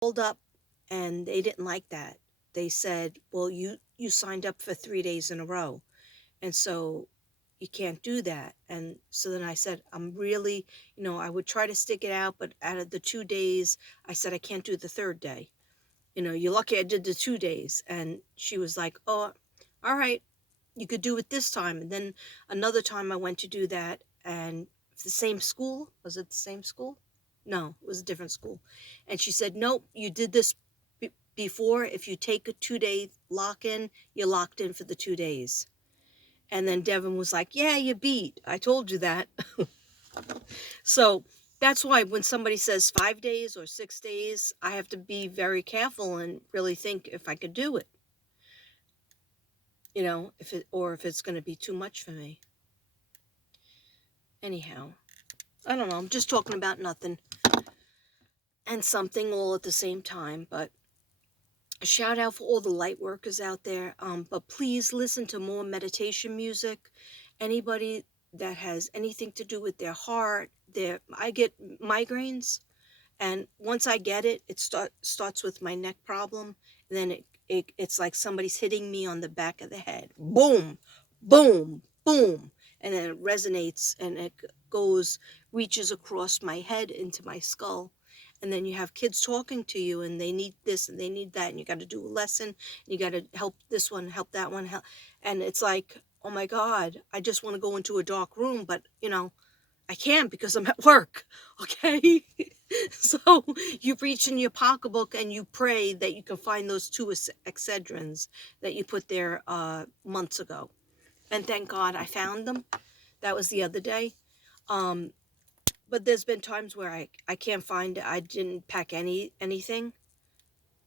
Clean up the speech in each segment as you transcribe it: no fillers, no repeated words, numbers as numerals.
called up and they didn't like that. They said, well, you signed up for 3 days in a row. And so you can't do that. And so then I said, I'm really, I would try to stick it out, but out of the 2 days, I said, I can't do the third day. You're lucky I did the 2 days. And she was like, oh, all right, you could do it this time. And then another time I went to do that, and the same school, was it the same school? No, it was a different school. And she said, nope, you did this before. If you take a 2 day lock in, you're locked in for the 2 days. And then Devin was like, yeah, you beat. I told you that. So that's why when somebody says 5 days or 6 days, I have to be very careful and really think if I could do it, if it's going to be too much for me. Anyhow, I don't know. I'm just talking about nothing and something all at the same time. But a shout out for all the light workers out there. But please listen to more meditation music. Anybody that has anything to do with their heart, I get migraines, and once I get it, it starts with my neck problem, and then it's like somebody's hitting me on the back of the head. Boom, boom, boom, and then it resonates and it reaches across my head into my skull. And then you have kids talking to you and they need this and they need that, and you got to do a lesson and you got to help this one, help that one, help. And it's like, oh my God, I just want to go into a dark room, but I can't because I'm at work. Okay. So you reach in your pocketbook and you pray that you can find those two Excedrins that you put there months ago. And thank God I found them. That was the other day. Um, but there's been times where I can't find it. I didn't pack anything,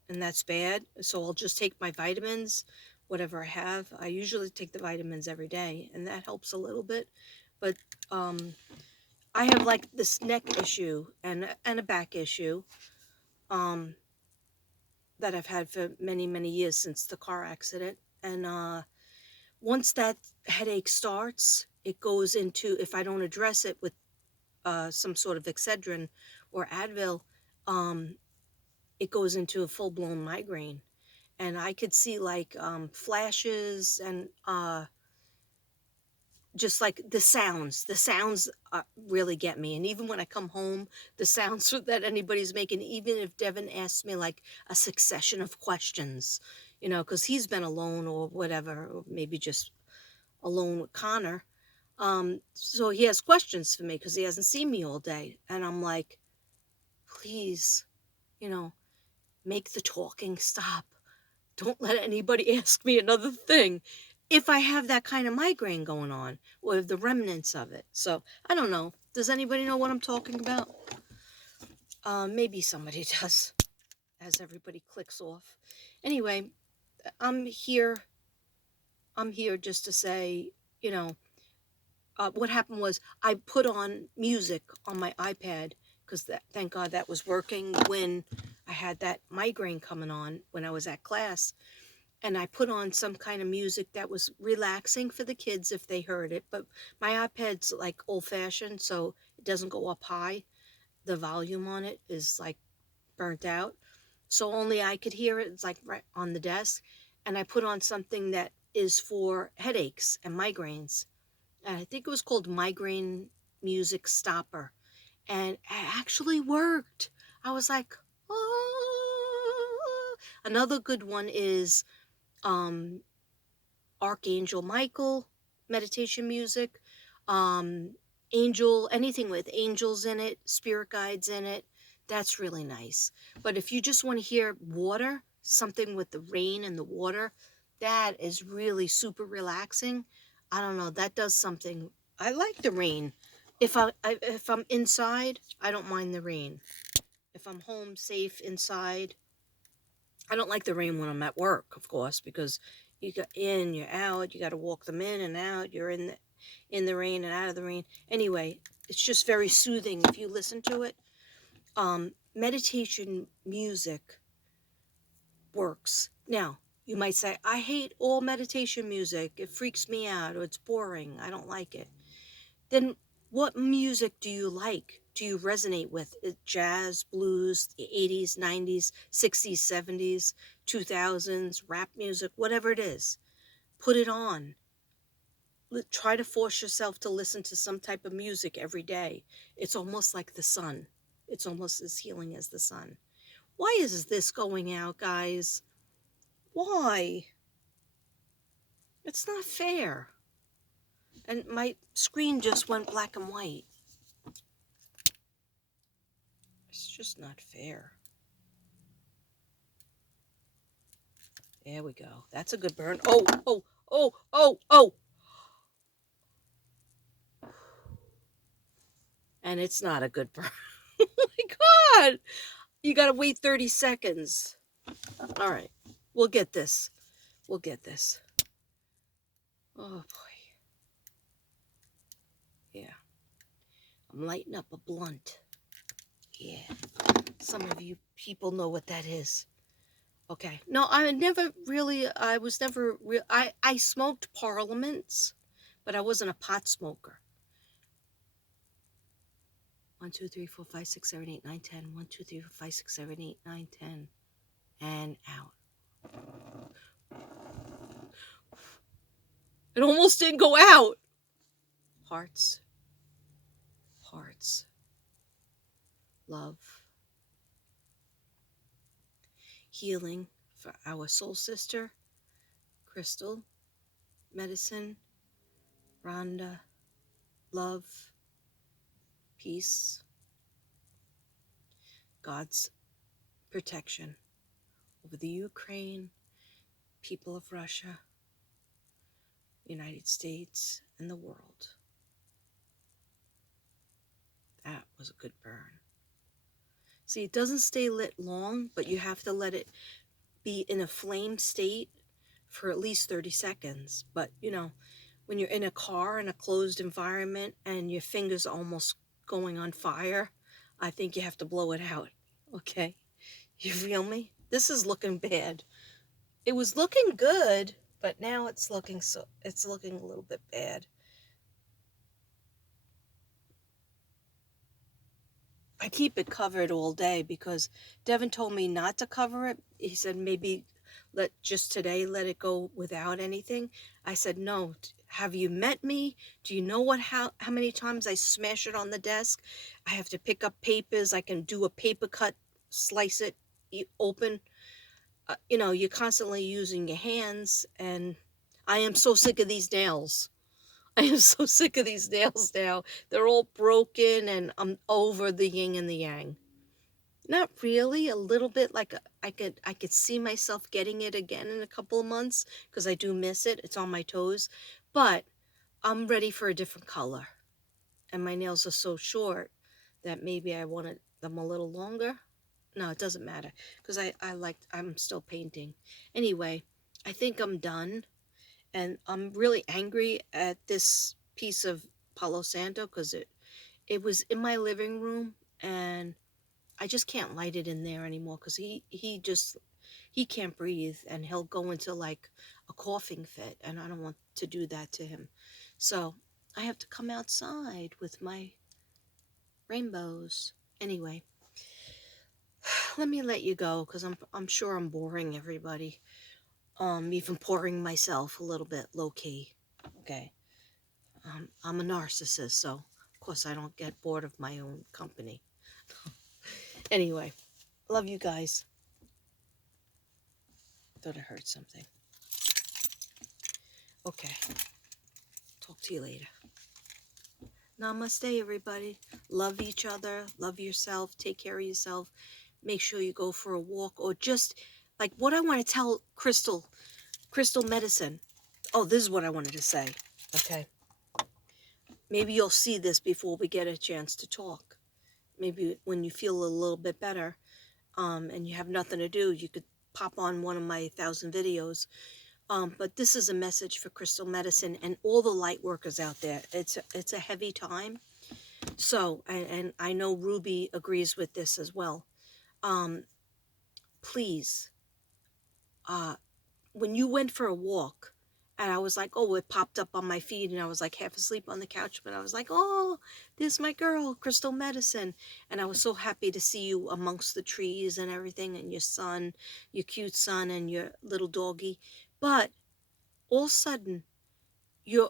and that's bad. So I'll just take my vitamins, whatever I have. I usually take the vitamins every day, and that helps a little bit. But I have like this neck issue and a back issue um, that I've had for many, many years since the car accident. And once that headache starts, it goes into, if I don't address it with some sort of Excedrin or Advil, um, it goes into a full blown migraine. And I could see like flashes and just like the sounds really get me. And even when I come home, the sounds that anybody's making, even if Devin asks me like a succession of questions, because he's been alone or whatever, or maybe just alone with Connor. So he has questions for me because he hasn't seen me all day. And I'm like, please, you know, make the talking stop. Don't let anybody ask me another thing if I have that kind of migraine going on or the remnants of it. So I don't know. Does anybody know what I'm talking about? Maybe somebody does, as everybody clicks off. Anyway, I'm here. I'm here just to say, you know, what happened was I put on music on my iPad because thank God that was working when I had that migraine coming on when I was at class. And I put on some kind of music that was relaxing for the kids if they heard it. But my iPad's like old fashioned, so it doesn't go up high. The volume on it is like burnt out. So only I could hear it. It's like right on the desk. And I put on something that is for headaches and migraines. And I think it was called Migraine Music Stopper. And it actually worked. I was like, oh. Another good one is um, Archangel Michael meditation music, um, anything with angels in it, spirit guides in it. That's really nice. But if you just want to hear water, something with the rain and the water, that is really super relaxing. I don't know, that does something. I like the rain. If I'm inside, I don't mind the rain. If I'm home safe inside, I don't like the rain when I'm at work, of course, because you got in, you're out, you got to walk them in and out, you're in the rain and out of the rain. Anyway, it's just very soothing if you listen to it. Meditation music works. Now, you might say, I hate all meditation music. It freaks me out or it's boring. I don't like it. Then What music do you like? Do you resonate with? Jazz, blues, the 80s, 90s, 60s, 70s, 2000s, rap music, whatever it is. Put it on. Try to force yourself to listen to some type of music every day. It's almost like the sun. It's almost as healing as the sun. Why is this going out, guys? Why? It's not fair. And my screen just went black and white. It's just not fair. There we go. That's a good burn. Oh, oh, oh, oh, oh. And it's not a good burn. Oh my God. You got to wait 30 seconds. All right. We'll get this. We'll get this. Oh boy. Yeah. I'm lighting up a blunt. Yeah. Some of you people know what that is. Okay. No, I smoked Parliaments, but I wasn't a pot smoker. 1, 2, 3, 4, 5, 6, 7, 8, 9, 10. 1, 2, 3, 4, 5, 6, 7, 8, 9, 10. And out. It almost didn't go out. Hearts. Hearts. Love. Healing for our soul sister, Crystal, medicine, Rhonda, love, peace, God's protection over the Ukraine, people of Russia, United States, and the world. That was a good burn. See, it doesn't stay lit long, but you have to let it be in a flame state for at least 30 seconds. But, you know, when you're in a car in a closed environment and your fingers are almost going on fire, I think you have to blow it out. Okay? You feel me? This is looking bad. It was looking good, but now it's looking a little bit bad. I keep it covered all day because Devin told me not to cover it. He said maybe let it go without anything. I said, no. Have you met me? Do you know how many times I smash it on the desk? I have to pick up papers. I can do a paper cut, slice it open. You're constantly using your hands, and I am so sick of these nails. I am so sick of these nails now. They're all broken, and I'm over the yin and the yang. Not really, a little bit like I could see myself getting it again in a couple of months because I do miss it. It's on my toes, but I'm ready for a different color. And my nails are so short that maybe I wanted them a little longer. No, it doesn't matter because I'm still painting. Anyway, I think I'm done. And I'm really angry at this piece of Palo Santo because it was in my living room and I just can't light it in there anymore because he can't breathe and he'll go into like a coughing fit and I don't want to do that to him. So I have to come outside with my rainbows. Anyway, let me let you go because I'm sure I'm boring everybody. Even boring myself a little bit low key. Okay. I'm a narcissist, so of course I don't get bored of my own company. Anyway, love you guys. Thought I heard something. Okay. Talk to you later. Namaste, everybody. Love each other. Love yourself. Take care of yourself. Make sure you go for a walk or just like what I want to tell Crystal medicine. Oh, this is what I wanted to say. Okay. Maybe you'll see this before we get a chance to talk. Maybe when you feel a little bit better, and you have nothing to do, you could pop on one of my 1,000 videos. But this is a message for Crystal Medicine and all the light workers out there. It's a heavy time. So, and I know Ruby agrees with this as well. Please, when you went for a walk And I was like, oh, it popped up on my feed, and I was like half asleep on the couch, but I was like, oh, there's my girl, Crystal Medicine. And I was so happy to see you amongst the trees and everything, and your son, your cute son, and your little doggy. But all of a sudden, your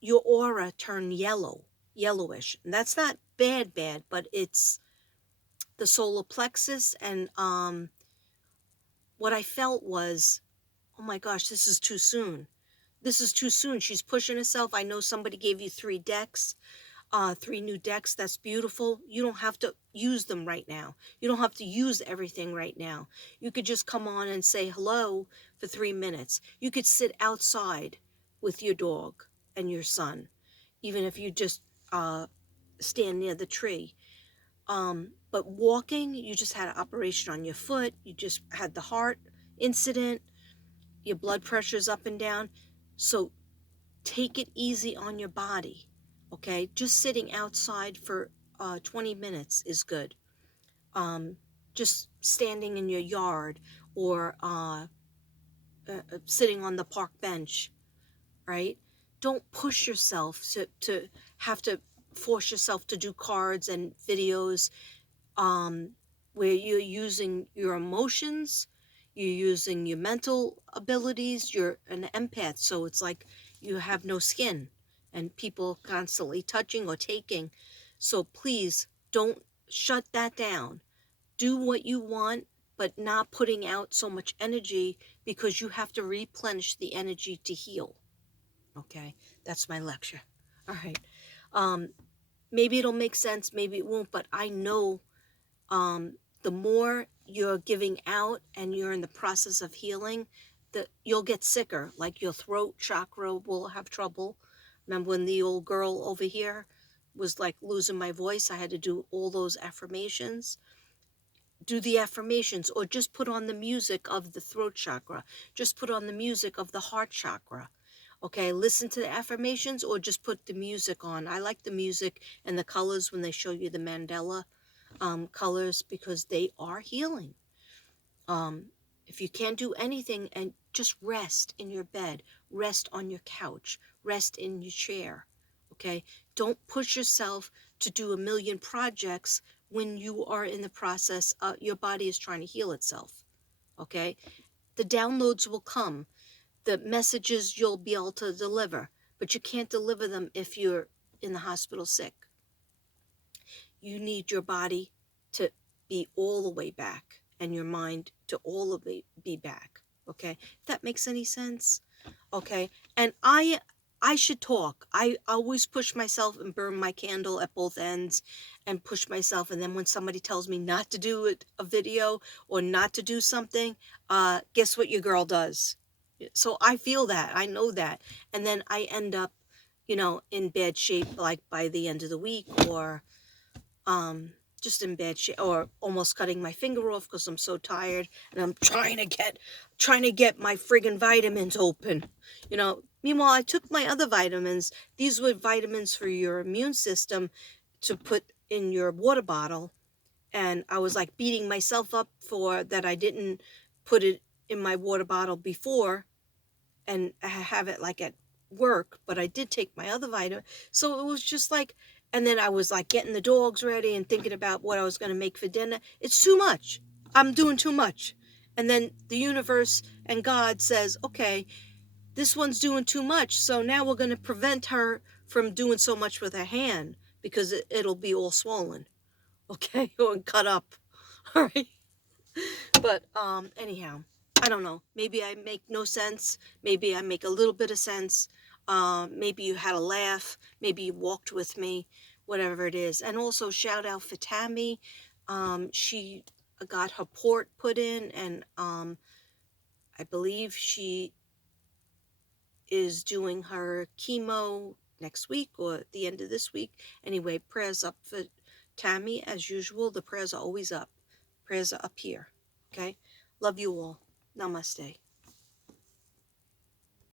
your aura turned yellowish. And that's not bad, but it's the solar plexus. And what I felt was, oh my gosh, this is too soon. This is too soon. She's pushing herself. I know somebody gave you 3 decks, 3 new decks. That's beautiful. You don't have to use them right now. You don't have to use everything right now. You could just come on and say hello for 3 minutes. You could sit outside with your dog and your son, even if you just stand near the tree. But walking, you just had an operation on your foot. You just had the heart incident. Your blood pressure's up and down. So take it easy on your body, okay? Just sitting outside for 20 minutes is good. Just standing in your yard, or sitting on the park bench, right? Don't push yourself to have to force yourself to do cards and videos, um, where you're using your emotions, you're using your mental abilities. You're an empath, so it's like you have no skin, and people constantly touching or taking. So please don't shut that down. Do what you want, but not putting out so much energy, because you have to replenish the energy to heal. Okay, that's my lecture. All right. Um, Maybe it'll make sense, maybe it won't, but I know the more you're giving out and you're in the process of healing, you'll get sicker. Like your throat chakra will have trouble. Remember when the old girl over here was like losing my voice? I had to do all those affirmations. Do the affirmations, or just put on the music of the throat chakra. Just put on the music of the heart chakra. Okay, listen to the affirmations, or just put the music on. I like the music and the colors when they show you the mandala colors, because they are healing. Um, if you can't do anything, and just rest in your bed, rest on your couch, rest in your chair. Okay, don't push yourself to do a million projects when you are in the process. Your body is trying to heal itself. Okay, the downloads will come, the messages you'll be able to deliver, but you can't deliver them if you're in the hospital sick. You need your body to be all the way back, and your mind to all the way be back. Okay, if that makes any sense. Okay, and I should talk. I always push myself and burn my candle at both ends, and push myself, and then when somebody tells me not to do it, a video, or not to do something, guess what your girl does? So I feel that, I know that, and then I end up, in bad shape, like by the end of the week, or just in bad shape, or almost cutting my finger off because I'm so tired, and I'm trying to get my friggin' vitamins open. Meanwhile, I took my other vitamins. These were vitamins for your immune system to put in your water bottle, and I was like beating myself up for that I didn't put it in my water bottle before, and have it like at work, but I did take my other vitamin. So it was just like, and then I was like getting the dogs ready and thinking about what I was going to make for dinner. It's too much. I'm doing too much. And then the universe and God says, okay, this one's doing too much. So now we're going to prevent her from doing so much with her hand, because it'll be all swollen. Okay. Or cut up. All right. But anyhow, I don't know. Maybe I make no sense. Maybe I make a little bit of sense. Maybe you had a laugh. Maybe you walked with me. Whatever it is. And also shout out for Tammy. She got her port put in, and I believe she is doing her chemo next week or at the end of this week. Anyway, prayers up for Tammy as usual. The prayers are always up. Prayers are up here. Okay? Love you all. Namaste.